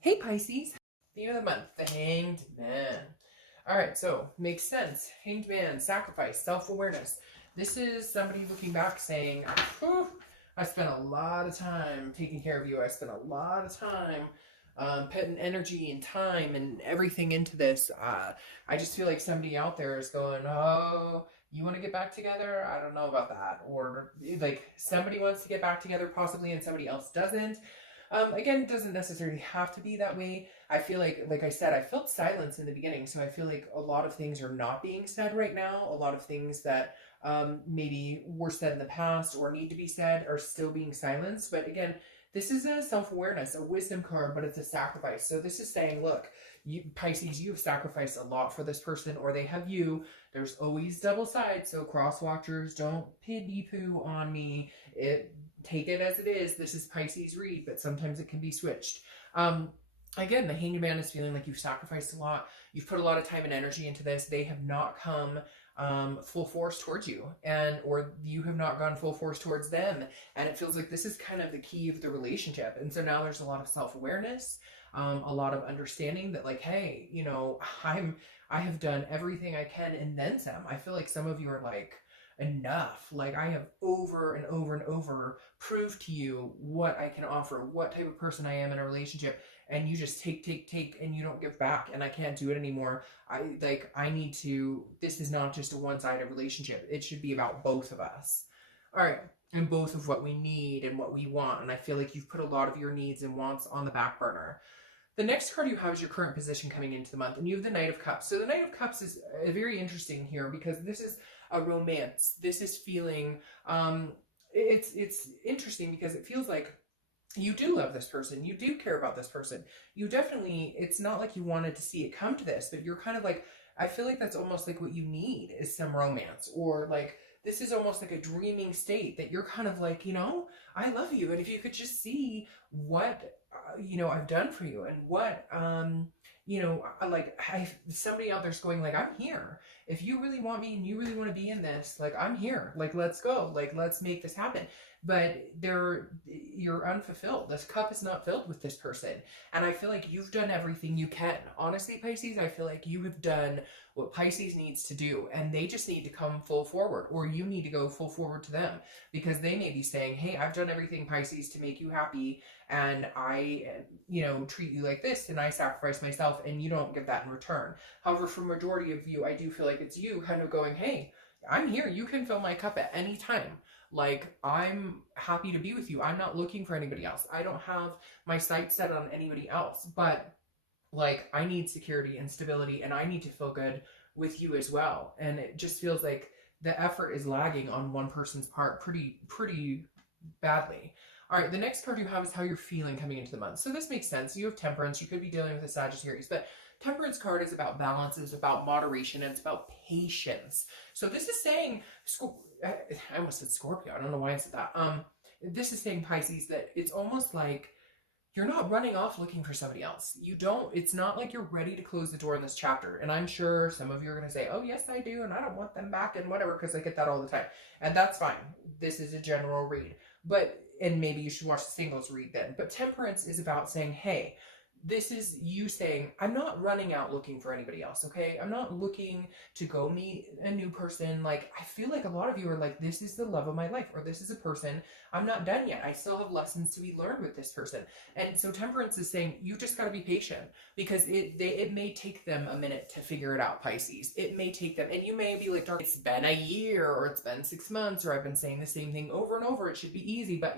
Hey Pisces, the end of the month, the Hanged Man. All right, so makes sense. Hanged Man, sacrifice, self-awareness. This is somebody looking back saying, "Whew, I spent a lot of time taking care of you. I spent a lot of time putting energy and time and everything into this. I just feel like somebody out there is going, oh, you want to get back together? I don't know about that. Or like somebody wants to get back together possibly and somebody else doesn't. Again, it doesn't necessarily have to be that way. I feel like I said, I felt silence in the beginning, so I feel like a lot of things are not being said right now. A lot of things that maybe were said in the past or need to be said are still being silenced. But again, this is a self-awareness, a wisdom card, but it's a sacrifice. So this is saying, look, you Pisces, you have sacrificed a lot for this person, or they have you. There's always double sides, so cross watchers, don't pity poo on me. Take it as it is. This is Pisces read, but sometimes it can be switched. Again, the Hanged Man is feeling like you've sacrificed a lot. You've put a lot of time and energy into this. They have not come full force towards you, or you have not gone full force towards them. And it feels like this is kind of the key of the relationship. And so now there's a lot of self-awareness, a lot of understanding that, like, hey, I have done everything I can and then some. I feel like some of you are like, enough. Like, I have over and over and over proved to you what I can offer, what type of person I am in a relationship, and you just take, and you don't give back, and I can't do it anymore. I need to, this is not just a one-sided relationship. It should be about both of us. All right. And both of what we need and what we want. And I feel like you've put a lot of your needs and wants on the back burner. The next card you have is your current position coming into the month, and you have the Knight of Cups. So the Knight of Cups is very interesting here because this is a romance. This is feeling, it's interesting because it feels like you do love this person. You do care about this person. You definitely, it's not like you wanted to see it come to this, but you're kind of like, I feel like that's almost like what you need is some romance, or like, this is almost like a dreaming state that you're kind of like, I love you. And if you could just see what, I've done for you, and what, somebody out there's going like, I'm here. If you really want me and you really want to be in this, like, I'm here. Like, let's go. Like, let's make this happen. But you're unfulfilled. This cup is not filled with this person. And I feel like you've done everything you can. Honestly, Pisces, I feel like you have done what Pisces needs to do, and they just need to come full forward, or you need to go full forward to them, because they may be saying, hey, I've done everything, Pisces, to make you happy, and I, treat you like this, and I sacrifice myself, and you don't get that in return. However, for majority of you, I do feel like it's you kind of going, hey, I'm here. You can fill my cup at any time. Like, I'm happy to be with you. I'm not looking for anybody else. I don't have my sights set on anybody else, but like, I need security and stability, and I need to feel good with you as well. And it just feels like the effort is lagging on one person's part pretty badly. All right, the next card you have is how you're feeling coming into the month. So this makes sense. You have Temperance. You could be dealing with a Sagittarius, but Temperance card is about balance, it's about moderation, and it's about patience. So this is saying, I almost said Scorpio. I don't know why I said that. This is saying, Pisces, that it's almost like you're not running off looking for somebody else. It's not like you're ready to close the door in this chapter. And I'm sure some of you are going to say, oh, yes, I do, and I don't want them back and whatever, because I get that all the time. And that's fine. This is a general read. And maybe you should watch the singles read then. But Temperance is about saying, hey, this is you saying, I'm not running out looking for anybody else, okay? I'm not looking to go meet a new person. Like, I feel like a lot of you are like, this is the love of my life, or this is a person. I'm not done yet. I still have lessons to be learned with this person. And so Temperance is saying, you just got to be patient, because it may take them a minute to figure it out, Pisces. It may take them, and you may be like, it's been a year, or it's been 6 months, or I've been saying the same thing over and over. It should be easy. But,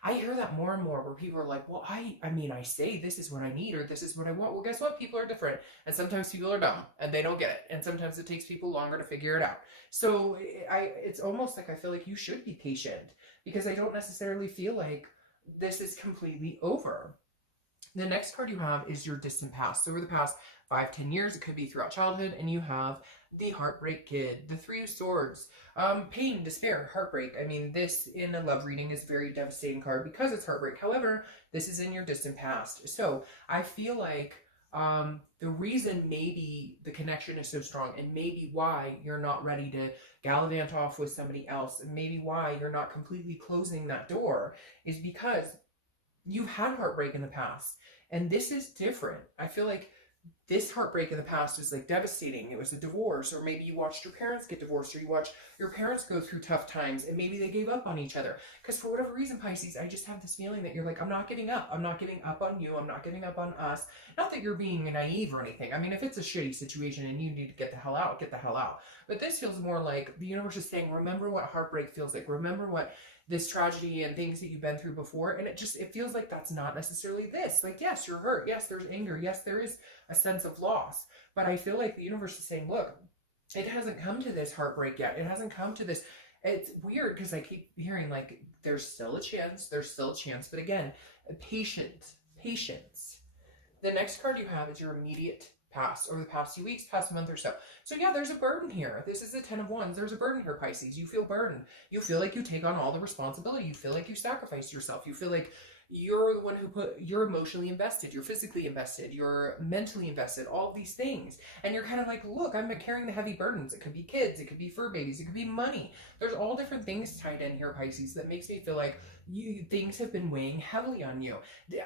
I hear that more and more, where people are like, well, I I say this is what I need, or this is what I want. Well, guess what? People are different. And sometimes people are dumb and they don't get it. And sometimes it takes people longer to figure it out. So it's almost like I feel like you should be patient, because I don't necessarily feel like this is completely over. The next card you have is your distant past. So over the past 5-10 years, it could be throughout childhood, and you have the Heartbreak Kid, the Three of Swords, pain, despair, heartbreak. This in a love reading is a very devastating card because it's heartbreak. However, this is in your distant past. So I feel like the reason maybe the connection is so strong, and maybe why you're not ready to gallivant off with somebody else, and maybe why you're not completely closing that door, is because you've had heartbreak in the past, and this is different. I feel like this heartbreak in the past is like devastating. It was a divorce, or maybe you watched your parents get divorced, or you watched your parents go through tough times, and maybe they gave up on each other. Because for whatever reason, Pisces, I just have this feeling that you're like, I'm not giving up. I'm not giving up on you. I'm not giving up on us. Not that you're being naive or anything. I mean, if it's a shitty situation and you need to get the hell out, get the hell out. But this feels more like the universe is saying, remember what heartbreak feels like. Remember what this tragedy and things that you've been through before. And it feels like that's not necessarily this. Like, yes, you're hurt. Yes, there's anger. Yes, there is a sense of loss. But I feel like the universe is saying, look, it hasn't come to this heartbreak yet. It hasn't come to this. It's weird because I keep hearing like, there's still a chance. There's still a chance. But again, patience. The next card you have is your immediate past, or the past few weeks, past month or so. So yeah, there's a burden here. This is the 10 of Wands. There's a burden here, Pisces. You feel burdened. You feel like you take on all the responsibility. You feel like you sacrifice yourself. You feel like you're the one you're emotionally invested, you're physically invested, you're mentally invested, all of these things. And you're kind of like, look, I'm carrying the heavy burdens. It could be kids, it could be fur babies, it could be money. There's all different things tied in here, Pisces, that makes me feel like things have been weighing heavily on you.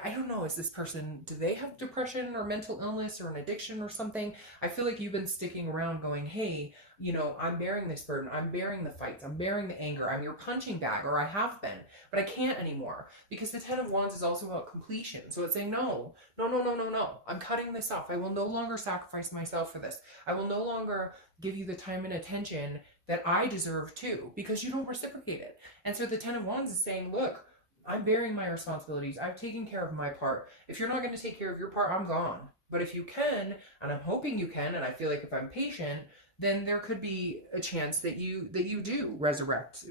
I don't know, is this person, do they have depression or mental illness or an addiction or something? I feel like you've been sticking around going, hey, you know, I'm bearing this burden. I'm bearing the fights. I'm bearing the anger. I'm your punching bag, or I have been, but I can't anymore, because the 10 of Wands is also about completion. So it's saying, no. I'm cutting this off. I will no longer sacrifice myself for this. I will no longer give you the time and attention that I deserve too, because you don't reciprocate it. And so the 10 of Wands is saying, look, I'm bearing my responsibilities. I've taken care of my part. If you're not going to take care of your part, I'm gone. But if you can, and I'm hoping you can, and I feel like if I'm patient, then there could be a chance that you do resurrect,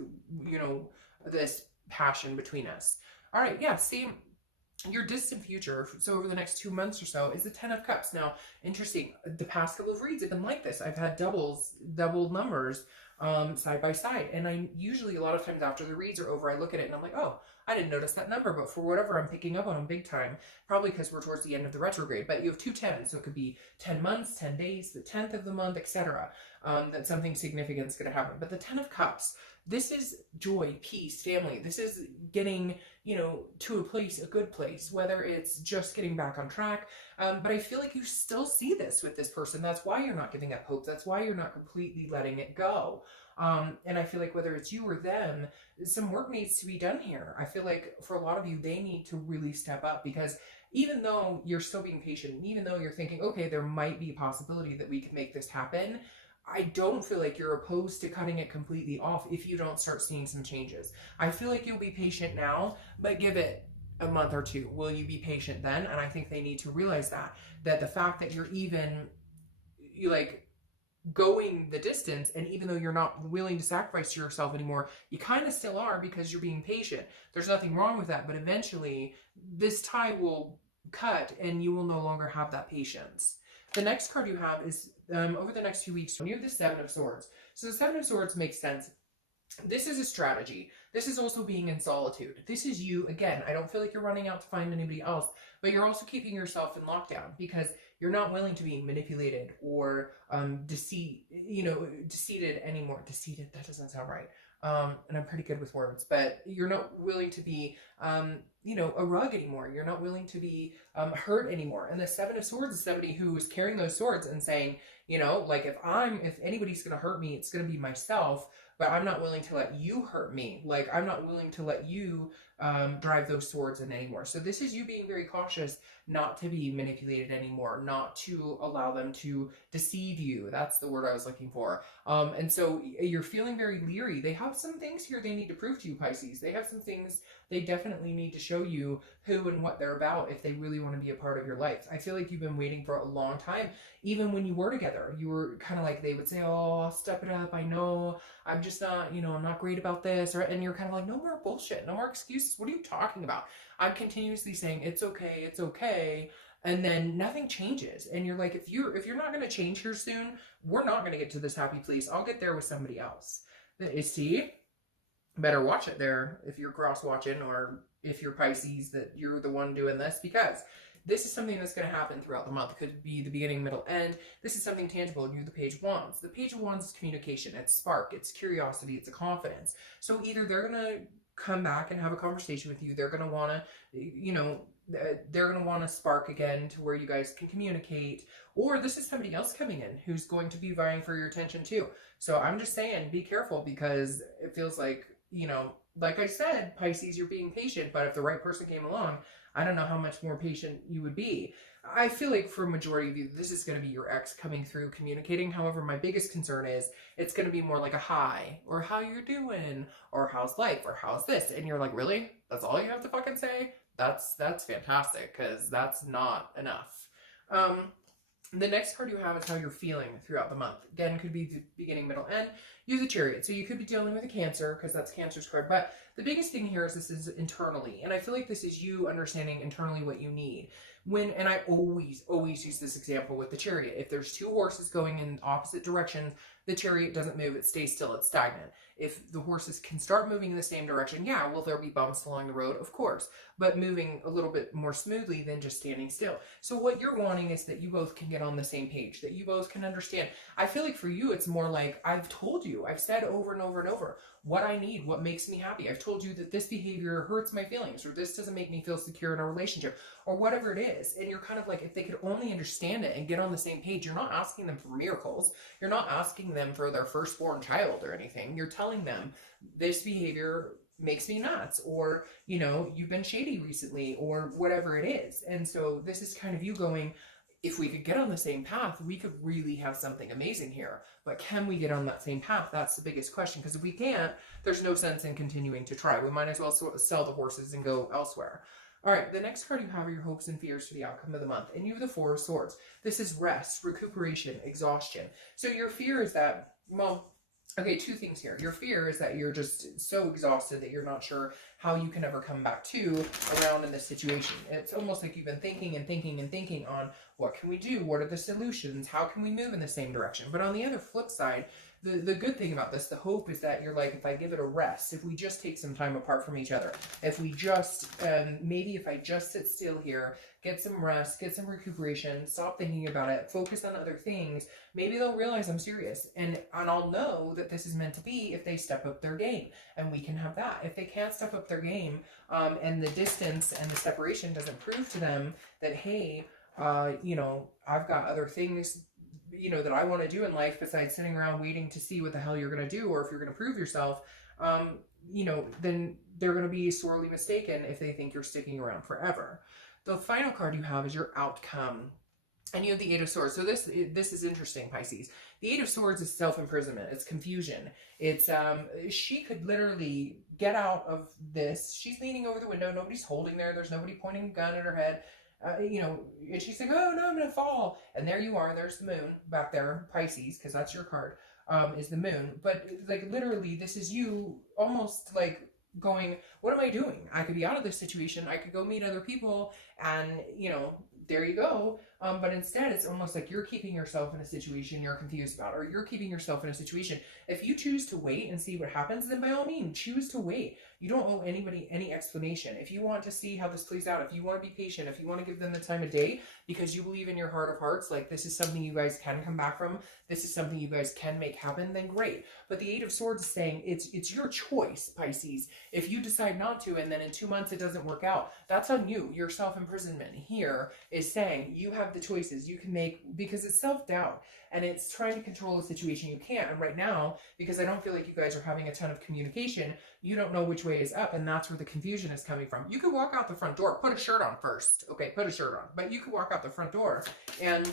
you know, this passion between us. All right, yeah, same. Your distant future, so over the next 2 months or so, is the 10 of Cups. Now, interesting, the past couple of reads have been like this. I've had double numbers side by side. And I usually, a lot of times after the reads are over, I look at it and I'm like, oh, I didn't notice that number. But for whatever, I'm picking up on them big time. Probably because we're towards the end of the retrograde. But you have 2 10s, so it could be 10 months, 10 days, the 10th of the month, etc. That something significant is going to happen. But the 10 of Cups, this is joy, peace, family. This is getting, you know, to a place, a good place, whether it's just getting back on track. But I feel like you still see this with this person. That's why you're not giving up hope. That's why you're not completely letting it go. And I feel like whether it's you or them, some work needs to be done here. I feel like for a lot of you, they need to really step up, because even though you're still being patient, and even though you're thinking, okay, there might be a possibility that we can make this happen, I don't feel like you're opposed to cutting it completely off if you don't start seeing some changes. I feel like you'll be patient now, but give it a month or two. Will you be patient then? And I think they need to realize that the fact that you're like going the distance, and even though you're not willing to sacrifice yourself anymore, you kind of still are, because you're being patient. There's nothing wrong with that, but eventually this tie will cut and you will no longer have that patience. The next card you have is over the next few weeks, you have the 7 of Swords. So the 7 of Swords makes sense. This is a strategy. This is also being in solitude. This is you. Again, I don't feel like you're running out to find anybody else, but you're also keeping yourself in lockdown, because you're not willing to be manipulated or deceived anymore. Deceived, that doesn't sound right. And I'm pretty good with words, but you're not willing to be, a rug anymore. You're not willing to be hurt anymore. And the 7 of Swords is somebody who is carrying those swords and saying, like if anybody's going to hurt me, it's going to be myself, but I'm not willing to let you hurt me. Like, I'm not willing to let you drive those swords in anymore. So this is you being very cautious not to be manipulated anymore, not to allow them to deceive you. That's the word I was looking for. And so you're feeling very leery. They have some things here they need to prove to you, Pisces. They have some things they definitely need to show you who and what they're about if they really want to be a part of your life. I feel like you've been waiting for a long time. Even when you were together, you were kind of like, they would say, oh, I'll step it up. I know I'm just not, I'm not great about this. And you're kind of like, no more bullshit, no more excuses. What are you talking about? I'm continuously saying, it's okay, it's okay. And then nothing changes. And you're like, if you're not going to change here soon, we're not going to get to this happy place. I'll get there with somebody else. See? Better watch it there if you're cross watching, or if you're Pisces, that you're the one doing this, because this is something that's going to happen throughout the month. It could be the beginning, middle, end. This is something tangible, and you're the Page of Wands. The Page of Wands is communication. It's spark. It's curiosity. It's a confidence. So either they're going to come back and have a conversation with you. They're going to want to, you know, they're going to want to spark again to where you guys can communicate. Or this is somebody else coming in who's going to be vying for your attention too. So I'm just saying, be careful, because it feels like, you know, like I said, Pisces, you're being patient, but if the right person came along, I don't know how much more patient you would be. I feel like for a majority of you, this is going to be your ex coming through, communicating. However, my biggest concern is it's going to be more like a hi, or how you're doing, or how's life, or how's this. And you're like, really? That's all you have to fucking say? That's fantastic, because that's not enough. The next card you have is how you're feeling throughout the month. Again, could be the beginning, middle, end. Use a Chariot. So you could be dealing with a Cancer, because that's Cancer's card. But the biggest thing here is this is internally. And I feel like this is you understanding internally what you need. And I always use this example with the Chariot. If there's two horses going in opposite directions, the Chariot doesn't move. It stays still. It's stagnant. If the horses can start moving in the same direction, yeah, will there be bumps along the road? Of course. But moving a little bit more smoothly than just standing still. So what you're wanting is that you both can get on the same page, that you both can understand. I feel like for you, it's more like, I've told you, I've said over and over and over what I need, what makes me happy. I've told you that this behavior hurts my feelings, or this doesn't make me feel secure in a relationship, or whatever it is. And you're kind of like, if they could only understand it and get on the same page, you're not asking them for miracles. You're not asking them for their firstborn child or anything. You're telling them this behavior makes me nuts, or, you know, you've been shady recently, or whatever it is. And so this is kind of you going, if we could get on the same path, we could really have something amazing here. But can we get on that same path? That's the biggest question. Because if we can't, there's no sense in continuing to try. We might as well sell the horses and go elsewhere. All right, the next card you have are your hopes and fears for the outcome of the month. And you have the Four of Swords. This is rest, recuperation, exhaustion. So your fear is that, well, okay, two things here. Your fear is that you're just so exhausted that you're not sure how you can ever come back to around in this situation. It's almost like you've been thinking and thinking and thinking on what can we do? What are the solutions? How can we move in the same direction? But on the other flip side, the good thing about this, the hope is that you're like, if I give it a rest, if we just take some time apart from each other, if we just, maybe if I just sit still here, get some rest, get some recuperation, stop thinking about it, focus on other things, maybe they'll realize I'm serious. And I'll know that this is meant to be if they step up their game, and we can have that. If they can't step up their game, and the distance and the separation doesn't prove to them that, hey, you know, I've got other things, you know, that I want to do in life besides sitting around waiting to see what the hell you're going to do, or if you're going to prove yourself, you know, then they're going to be sorely mistaken if they think you're sticking around forever. The final card you have is your outcome. And you have the Eight of Swords. So this is interesting, Pisces. The Eight of Swords is self-imprisonment. It's confusion. It's, she could literally get out of this. She's leaning over the window. Nobody's holding there. There's nobody pointing a gun at her head. You know, and she's like, oh no, I'm going to fall. And there you are. There's the moon back there, Pisces, because that's your card, is the moon. But like literally, this is you almost like going, what am I doing? I could be out of this situation. I could go meet other people and, you know, there you go. But instead, it's almost like you're keeping yourself in a situation you're confused about, or you're keeping yourself in a situation. If you choose to wait and see what happens, then by all means, choose to wait. You don't owe anybody any explanation. If you want to see how this plays out, if you want to be patient, if you want to give them the time of day because you believe in your heart of hearts, like this is something you guys can come back from, this is something you guys can make happen, then great. But the Eight of Swords is saying it's your choice, Pisces. If you decide not to and then in 2 months it doesn't work out, that's on you. Your self-imprisonment here is saying you have the choices you can make, because it's self-doubt and it's trying to control a situation you can't. And right now, because I don't feel like you guys are having a ton of communication, you don't know which way is up, and that's where the confusion is coming from. You could walk out the front door, put a shirt on first. Okay, put a shirt on. But you could walk out the front door and,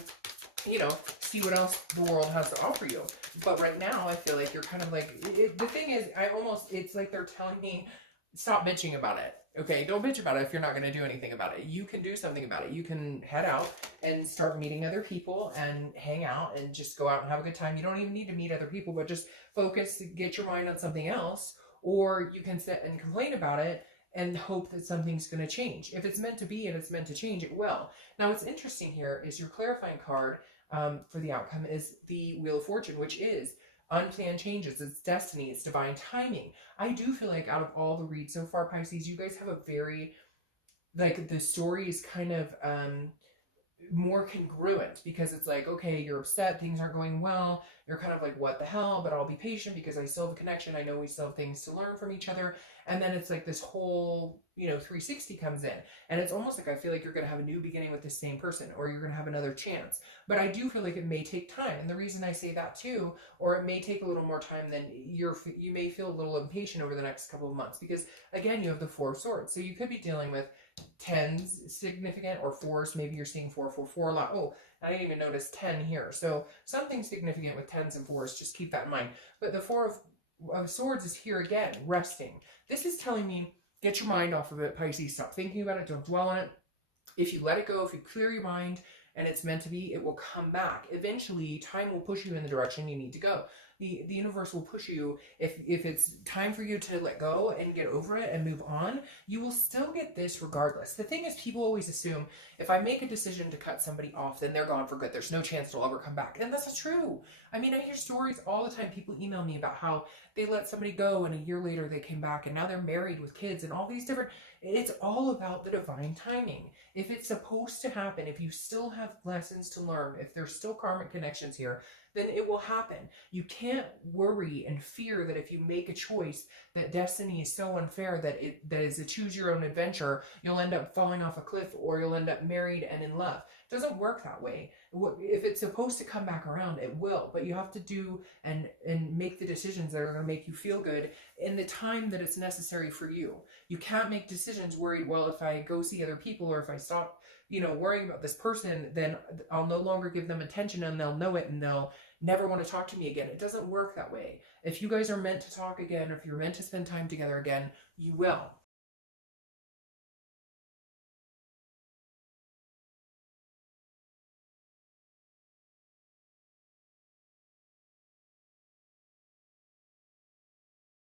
you know, see what else the world has to offer you. But right now, I feel like you're kind of like, the thing is, it's like they're telling me, stop bitching about it. Okay, don't bitch about it if you're not going to do anything about it. You can do something about it. You can head out and start meeting other people and hang out and just go out and have a good time. You don't even need to meet other people, but just focus, get your mind on something else. Or you can sit and complain about it and hope that something's going to change. If it's meant to be and it's meant to change, it will. Now, what's interesting here is your clarifying card for the outcome is the Wheel of Fortune, which is unplanned changes. It's destiny. It's divine timing. I do feel like out of all the reads so far, Pisces, you guys have a very, like, the story is kind of, more congruent, because it's like, okay, you're upset, things aren't going well, you're kind of like, what the hell, but I'll be patient because I still have a connection, I know we still have things to learn from each other. And then it's like this whole, 360 comes in, and it's almost like I feel like you're going to have a new beginning with the same person, or you're going to have another chance. But I do feel like it may take time, and the reason I say that too, or it may take a little more time than you may feel a little impatient over the next couple of months, because again, you have the Four of Swords, so you could be dealing with tens significant, or fours. Maybe you're seeing 444 a lot. Oh, I didn't even notice 10 here. So something significant with tens and fours, just keep that in mind. But the Four of Swords is here again, resting. This is telling me, get your mind off of it, Pisces. Stop thinking about it. Don't dwell on it. If you let it go, if you clear your mind and it's meant to be, it will come back. Eventually, time will push you in the direction you need to go. The universe will push you. If it's time for you to let go and get over it and move on, you will still get this regardless. The thing is, people always assume if I make a decision to cut somebody off, then they're gone for good. There's no chance they'll ever come back. And that's not true. I mean, I hear stories all the time. People email me about how they let somebody go and a year later they came back and now they're married with kids and all these different... It's all about the divine timing. If it's supposed to happen, if you still have lessons to learn, if there's still karmic connections here, then it will happen. You can't worry and fear that if you make a choice that destiny is so unfair that is a choose your own adventure, you'll end up falling off a cliff or you'll end up married and in love. It doesn't work that way. If it's supposed to come back around, it will, but you have to do and make the decisions that are going to make you feel good in the time that it's necessary for you. You can't make decisions worried, well, if I go see other people or if I stop, worrying about this person, then I'll no longer give them attention and they'll know it and they'll never want to talk to me again. It doesn't work that way. If you guys are meant to talk again, or if you're meant to spend time together again, you will.